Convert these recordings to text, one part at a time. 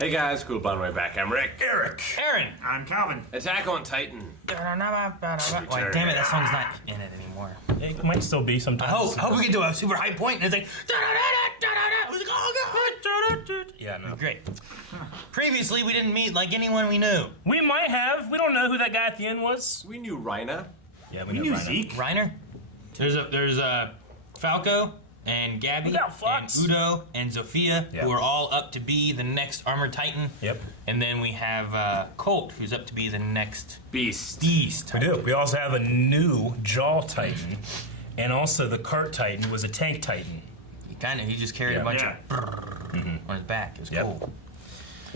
Hey guys, cool by the way back. I'm Rick. Eric. Aaron. I'm Calvin. Attack on Titan. Wait, damn it, that song's not in it anymore. It might still be sometimes. I hope we can do a super high point and it's like. It was like, oh god. Yeah, no. Great. Previously, we didn't meet like anyone we knew. We might have. We don't know who that guy at the end was. We knew Raina. Yeah, We knew Zeke. Reiner. There's Falco and Gabby and Udo and Zofia, who are all up to be the next Armored Titan. Yep. And then we have Colt, who's up to be the next Beast. We do. We also have a new Jaw Titan, and also the Cart Titan was a Tank Titan. He just carried a bunch of on his back. It was cool.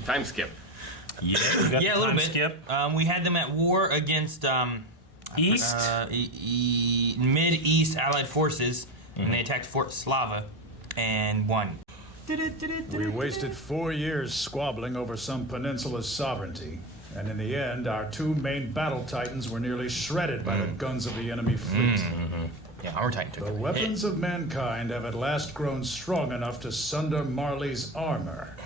Time skip. Yeah, we got Yeah, a little bit. skip. We had them at war against East? Mid-East Allied forces, and they attacked Fort Slava and won. We wasted 4 years squabbling over some peninsula's sovereignty, and in the end, our two main battle titans were nearly shredded by the guns of the enemy fleet. Yeah, Armored Titan took The a weapons hit. of mankind have at last grown strong enough to sunder Marley's armor.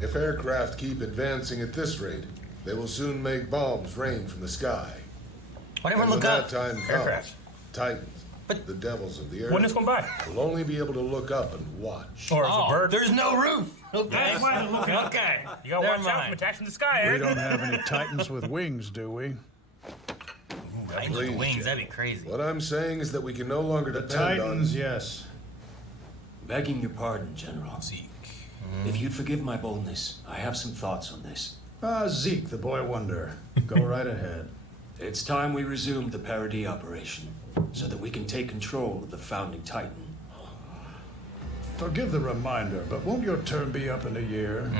If aircraft keep advancing at this rate, they will soon make bombs rain from the sky. Why didn't And we when look up? that time comes, Aircraft. Titans, the devils of the earth, When it's going by? will only be able to look up and watch. Or as a bird? There's no roof. Okay. That's why I'm looking up. Okay. You gotta Never watch out mind. from attacks from the sky, We Eric. don't have any titans with wings, do we? Titans with Please, wings, Jeff. that'd be crazy. What I'm saying is that we can no longer The depend titans, on... yes. Begging your pardon, General. Zeke. If you'd forgive my boldness, I have some thoughts on this. Zeke, the boy wonder. Go right ahead. It's time we resumed the parody operation, so that we can take control of the founding Titan. Forgive the reminder, but won't your term be up in a year?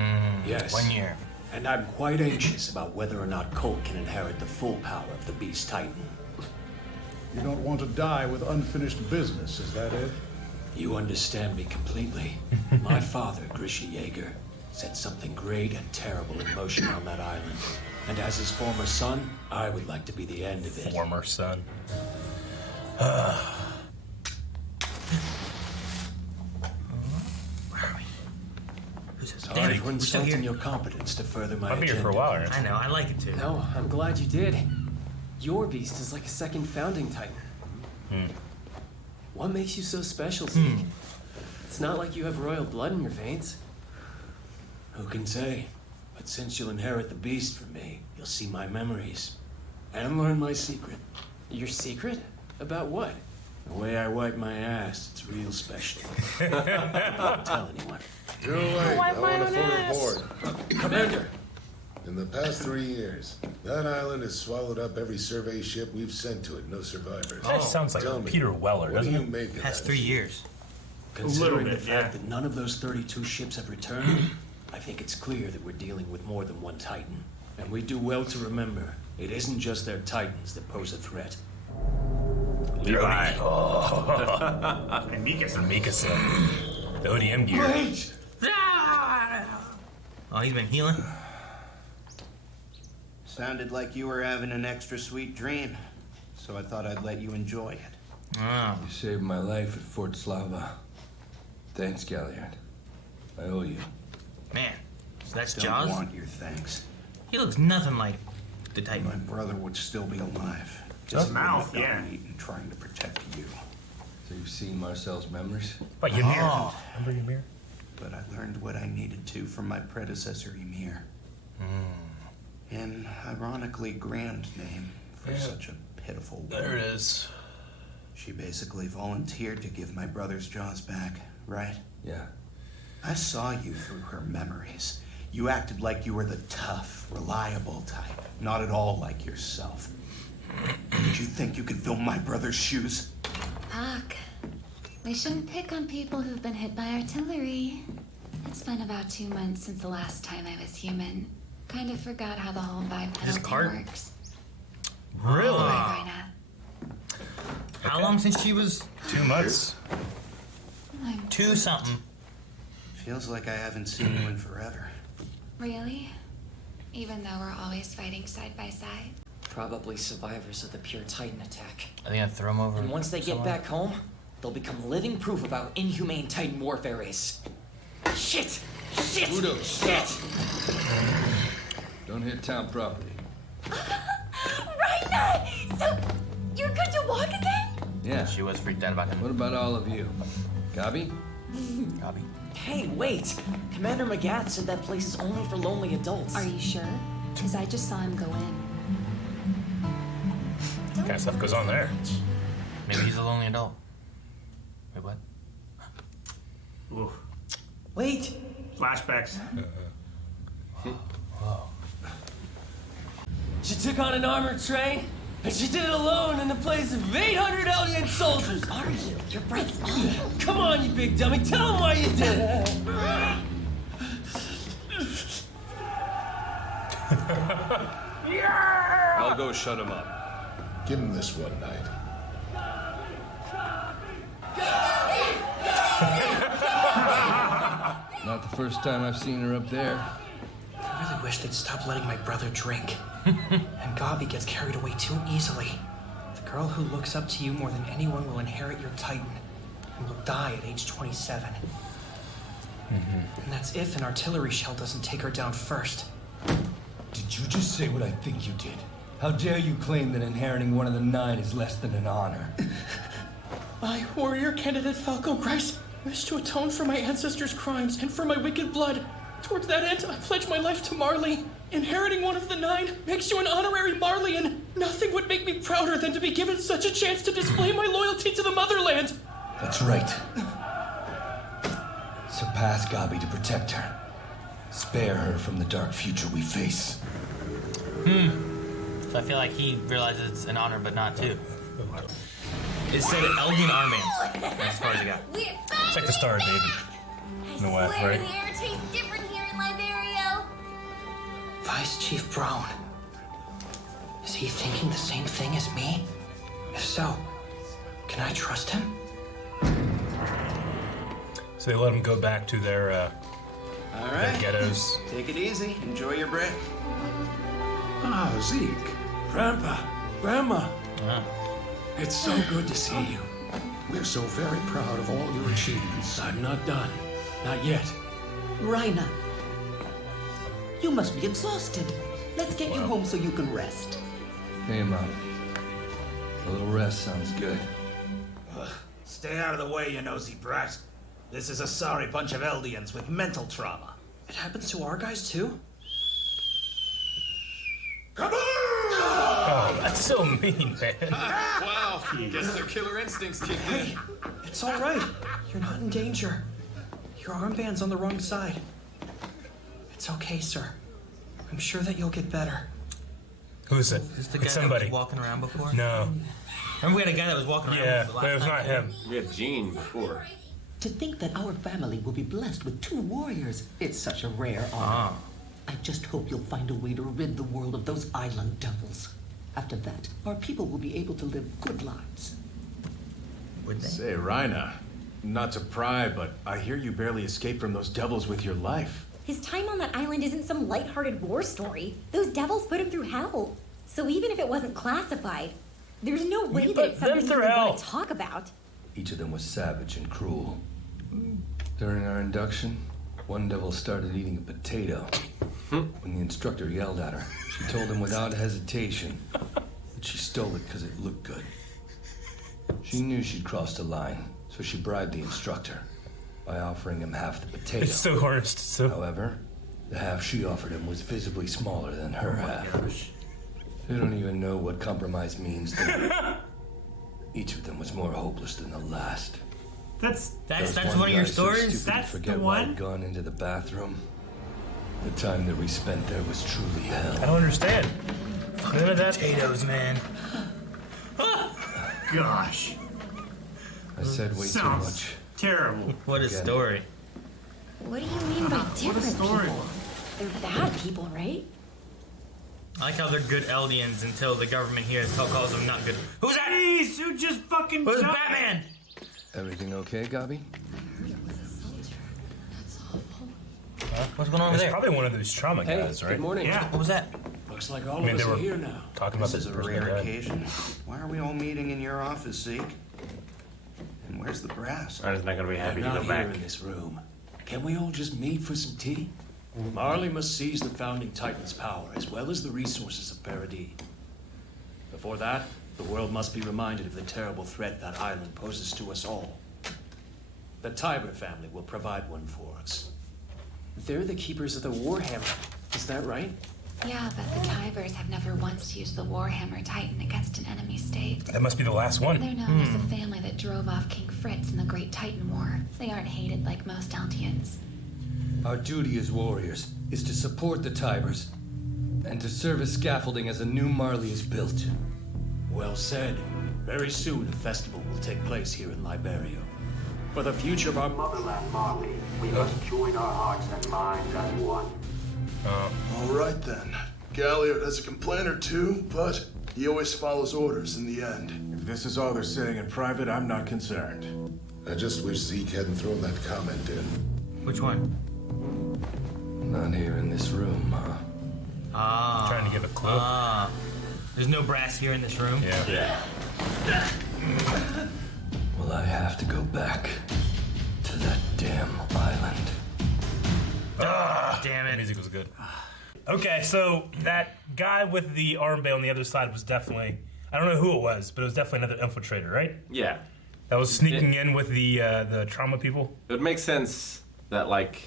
Yes. 1 year. And I'm quite anxious about whether or not Colt can inherit the full power of the Beast Titan. You don't want to die with unfinished business, is that it? You understand me completely. My father, Grisha Yeager, set something great and terrible in motion on that island. And as his former son, I would like to be the end of it. Former son. Who's this? Sorry Danny, for we're still insulting here. your competence to further my I'll be here agenda. for a while, Eric. I know, I like it too. No, I'm glad you did. Your beast is like a second founding Titan. What makes you so special, Zeke? It's not like you have royal blood in your veins. Who can say? But since you'll inherit the beast from me, you'll see my memories. And learn my secret. Your secret? About what? The way I wipe my ass, it's real special. Don't tell anyone. You're away. I want a full report. Commander! In the past 3 years, that island has swallowed up every survey ship we've sent to it. No survivors. That sounds Tell like me, Peter Weller, what doesn't do you it? make of Past that? 3 years. Considering bit, the fact yeah. that none of those 32 ships have returned, I think it's clear that we're dealing with more than one Titan. And we do well to remember, it isn't just their Titans that pose a threat. Levi. And Mikasa. Mikasa. The ODM gear. Wait! Oh, he's been healing? Sounded like you were having an extra sweet dream, so I thought I'd let you enjoy it. Oh. You saved my life at Fort Slava. Thanks, Galliard. I owe you. Man, so that's Don't Jaws? want your thanks. He looks nothing like the My Titan. brother would still be alive. His mouth, yeah. And trying to protect you. So you've seen Marcel's memories? But Ymir. Remember Ymir? But I learned what I needed to from my predecessor, Ymir. An ironically grand name for such a pitiful woman. There it is. She basically volunteered to give my brother's jaws back, right? Yeah. I saw you through her memories. You acted like you were the tough, reliable type, not at all like yourself. Did you think you could fill my brother's shoes? Huck, we shouldn't pick on people who've been hit by artillery. It's been about 2 months since the last time I was human. Kind of forgot how the whole bipedal This thing cart? works. Really? Right, How long since she was 2 months. I'm 2 something? Feels like I haven't seen you in forever. Really? Even though we're always fighting side by side? Probably survivors of the pure Titan attack. I think I'd throw him over. And once they get somewhere. back home, they'll become living proof of how inhumane Titan warfare is. Shit! Shit! Udo, Shit! stop. their town property. Raina! So, you're good to walk again? Yeah. She was freaked out about him. What about all of you? Gabi? Gabi. Hey, wait! Commander McGath said that place is only for lonely adults. Are you sure? Because I just saw him go in. What kind of stuff goes on there? Maybe he's a lonely adult. Wait, what? Oof. Wait! Flashbacks. She took on an armored train, and she did it alone in the place of 800 alien soldiers. Are you? Your breath's on. Come on, you big dummy. Tell them why you did it. I'll go shut him up. Give him this one night. Not the first time I've seen her up there. I really wish they'd stop letting my brother drink. And Gabi gets carried away too easily. The girl who looks up to you more than anyone will inherit your Titan and will die at age 27. And that's if an artillery shell doesn't take her down first. Did you just say what I think you did? How dare you claim that inheriting one of the 9 is less than an honor? I, warrior candidate Falco Grice, wish to atone for my ancestors' crimes and for my wicked blood. Towards that end, I pledge my life to Marley. Inheriting one of the 9 makes you an honorary Marleyan. Nothing would make me prouder than to be given such a chance to display my loyalty to the motherland. That's right. Surpass Gabi to protect her. Spare her from the dark future we face. So I feel like he realizes it's an honor, but not too. It said Elgin armbands. That's as far as I got. It's like the Star of David. In a way, right? The air tastes different here in Liberio. Vice Chief Brown. Is he thinking the same thing as me? If so, can I trust him? So they let them go back to their, All their right. ghettos. Take it easy. Enjoy your break. Ah, Zeke. Grandpa, Grandma, Ah. it's so good to see you. We're so very proud of all your achievements. I'm not done. Not yet. Raina, you must be exhausted. Let's get you home so you can rest. Hey, Mom. A little rest sounds good. Stay out of the way, you nosy brat. This is a sorry bunch of Eldians with mental trauma. It happens to our guys too? Oh, that's so mean, man. Wow. Guess their killer instincts kicked in. Hey, it's all right. You're not in danger. Your armband's on the wrong side. It's okay, sir. I'm sure that you'll get better. Who is it? Is this the guy It's that somebody. was walking around before? No. Remember we had a guy that was walking around Yeah, the but last it was time? not him. We had Gene before. To think that our family will be blessed with 2 warriors, it's such a rare honor. Ah. I just hope you'll find a way to rid the world of those island devils. After that, our people will be able to live good lives. Would they? Say, Raina, not to pry, but I hear you barely escaped from those devils with your life. His time on that island isn't some lighthearted war story. Those devils put him through hell. So even if it wasn't classified, there's no way that it's something we want to talk about. Each of them was savage and cruel. During our induction, one devil started eating a potato. When the instructor yelled at her, she told him without hesitation that she stole it because it looked good. She knew she'd crossed a line, so she bribed the instructor by offering him half the potato. It's so earnest. So. However, the half she offered him was visibly smaller than her half. They don't even know what compromise means. Each of them was more hopeless than the last. That's There was one of your guy so stories? stupid he'd That's the forget why one? he'd gone into the bathroom. The time that we spent there was truly hell. I don't understand. Fucking potatoes, man. Gosh. I said way too Sounds much. terrible. What a story. What do you mean by different story. people? They're bad people, right? I like how they're good Eldians until the government here calls them not good. Who's that? Jeez, who just fucking Who's jumped? Batman? Everything okay, Gabi? What's going on over It's there? probably one of those trauma guys, right? Good morning. Yeah. What was that? Looks like all I mean, of they us were are here now. talking about This is the a person rare that died. occasion. Why are we all meeting in your office, Zeke? And where's the brass? I'm just not gonna be happy They're to not go here back. in this room. Can we all just meet for some tea? Marley must seize the founding Titan's power, as well as the resources of Paradis. Before that, the world must be reminded of the terrible threat that island poses to us all. The Tiber family will provide one for us. They're the keepers of the Warhammer. Is that right? Yeah, but the Tibers have never once used the Warhammer Titan against an enemy state. That must be the last one. They're known as the family that drove off King Fritz in the Great Titan War. They aren't hated like most Eldians. Our duty as warriors is to support the Tibers and to serve as scaffolding as a new Marley is built. Well said. Very soon, a festival will take place here in Liberia. For the future of our motherland, Marley, we must join our hearts and minds as one. All right then. Galliard has a complaint or two, but he always follows orders in the end. If this is all they're saying in private, I'm not concerned. I just wish Zeke hadn't thrown that comment in. Which one? Not here in this room, huh? Ah. Trying to give a clue. Ah. There's no brass here in this room? Yeah. Well, I have to go back to that damn island. Damn it. The music was good. Okay, so that guy with the armband on the other side was definitely, I don't know who it was, but it was definitely another infiltrator, right? Yeah. That was sneaking in with the trauma people? It would make sense that, like,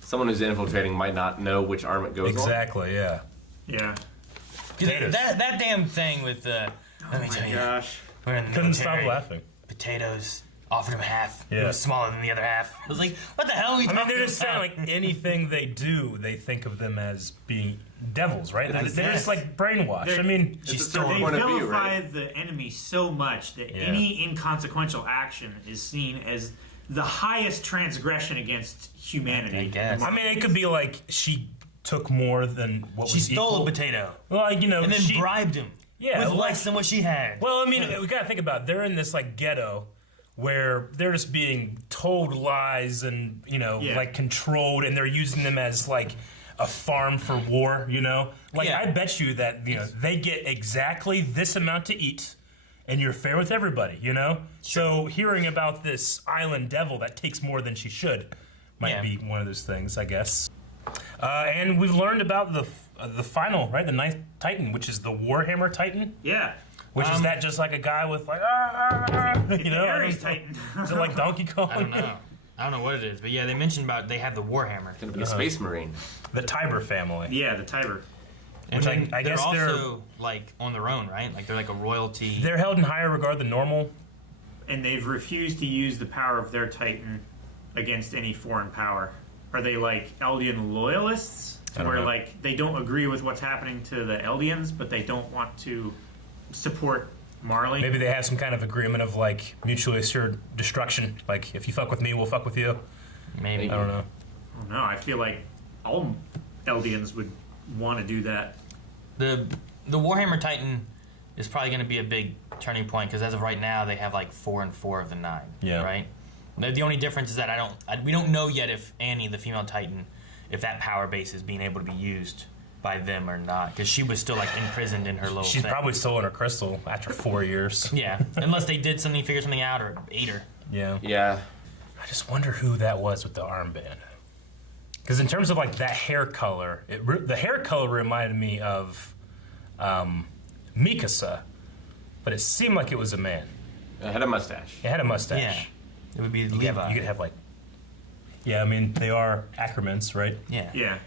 someone who's infiltrating might not know which arm it goes on. Exactly, yeah. Yeah. That damn thing with let me tell you. Gosh. We're in the Couldn't military. stop laughing. Potatoes. Offered him half. Yeah. It was smaller than the other half. I was like, what the hell are we talking about? They're just saying, like, anything they do, they think of them as being devils, right? They're just, like, brainwashed. I mean, they vilify the enemy so much that any inconsequential action is seen as the highest transgression against humanity. I guess. I mean, it could be like she took more than what She was stole equal. a potato. Well, you know, And then she bribed him. Yeah, With like- less than what she had. Well, I mean, we gotta think about it. They're in this like ghetto where they're just being told lies and like controlled, and they're using them as like a farm for war. Like I bet you that they get exactly this amount to eat, and you're fair with everybody. So hearing about this island devil that takes more than she should might be one of those things, I guess. And we've learned about the final, right? The ninth Titan, which is the Warhammer Titan. Yeah. Which is that just like a guy with like, Ares Titan. Is it like Donkey Kong? I don't know. I don't know what it is, but yeah, they mentioned about they have the Warhammer. It's gonna be a space marine. The Tiber family. Yeah, the Tiber. And Which then I they're guess also like on their own, right? Like they're like a royalty. They're held in higher regard than normal. And they've refused to use the power of their Titan against any foreign power. Are they like Eldian loyalists? I don't Where know. like they don't agree with what's happening to the Eldians, but they don't want to support Marley? Maybe they have some kind of agreement of like mutually assured destruction. Like if you fuck with me, we'll fuck with you. Maybe. I don't know. I don't know. I feel like all Eldians would want to do that. The Warhammer Titan is probably going to be a big turning point because as of right now they have like 4 and 4 of the 9. Yeah. Right. The only difference is that we don't know yet if Annie, the female Titan, if that power base is being able to be used by them or not, because she was still like imprisoned in her little. She's thing. probably still in her crystal after 4 years. Yeah, unless they did something, figure something out, or ate her. Yeah. Yeah. I just wonder who that was with the armband. Because in terms of like that hair color, the hair color reminded me of Mikasa, but it seemed like it was a man. It had a mustache. It had a mustache. Yeah. It would be You Levi. could have like. Yeah, I mean they are Ackermans, right? Yeah. Yeah.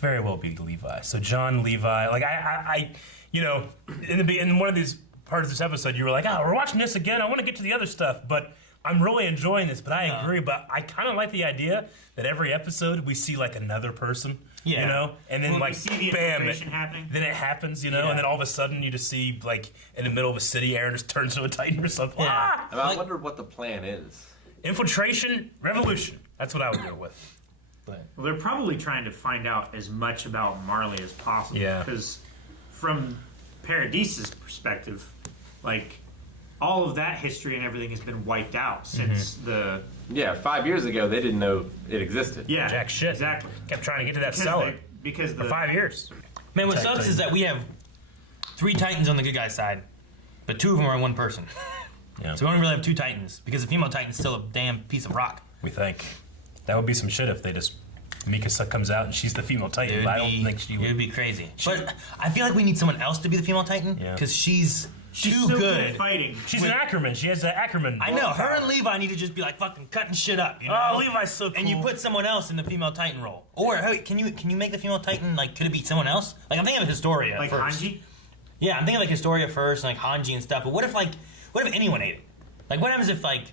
Very well be Levi. So John Levi, like I in one of these parts of this episode, you were like, we're watching this again. I want to get to the other stuff, but I'm really enjoying this. But I agree. But I kind of like the idea that every episode we see like another person, and then Well, like we see the bam, infiltration happening. then it happens, and then all of a sudden you just see like in the middle of a city, Aaron just turns into a Titan or something. Ah! I wonder what the plan is. Infiltration, revolution. That's what I would go with. Well, they're probably trying to find out as much about Marley as possible. Yeah. Because from Paradise's perspective, like, all of that history and everything has been wiped out since the... Yeah, 5 years ago, they didn't know it existed. Yeah, Jack shit. exactly. Kept trying to get to that Because cellar because for 5 years. Man, what Titan. sucks is that we have 3 Titans on the good guy's side, but 2 of them are one person. Yeah. So we don't really have 2 Titans because the female Titan's still a damn piece of rock. We think that would be some shit if they just Mikasa comes out and she's the female Titan, but I don't think she would. It would be crazy. But I feel like we need someone else to be the female Titan because she's too so good at fighting. She's an Ackerman. She has an Ackerman. I know. Her and Levi need to just be like fucking cutting shit up. You know? Oh, Levi's so cool. And you put someone else in the female Titan role. Or hey, can you make the female Titan like? Could it be someone else? Like I'm thinking of Historia. Like first. Hanji. Yeah, I'm thinking like Historia first, and like Hanji and stuff. But what if anyone ate it? Like what happens if like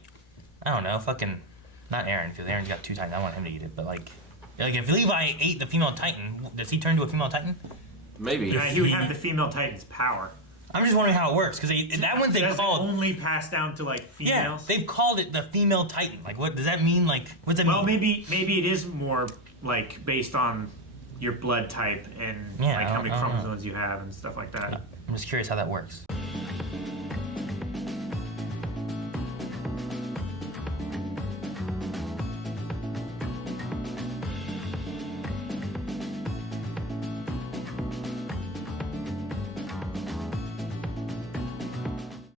I don't know, fucking not Eren because Eren's got 2 Titans. I want him to eat it, but like if Levi ate the female Titan, does he turn into a female Titan? Maybe. Yeah, he would have the female Titan's power. I'm just wondering how it works because that one they called only passed down to like females. Yeah, they've called it the female Titan. Like, what does that mean? Like, what's that mean? Well, maybe it is more like based on your blood type and like how many chromosomes you have and stuff like that. I'm just curious how that works.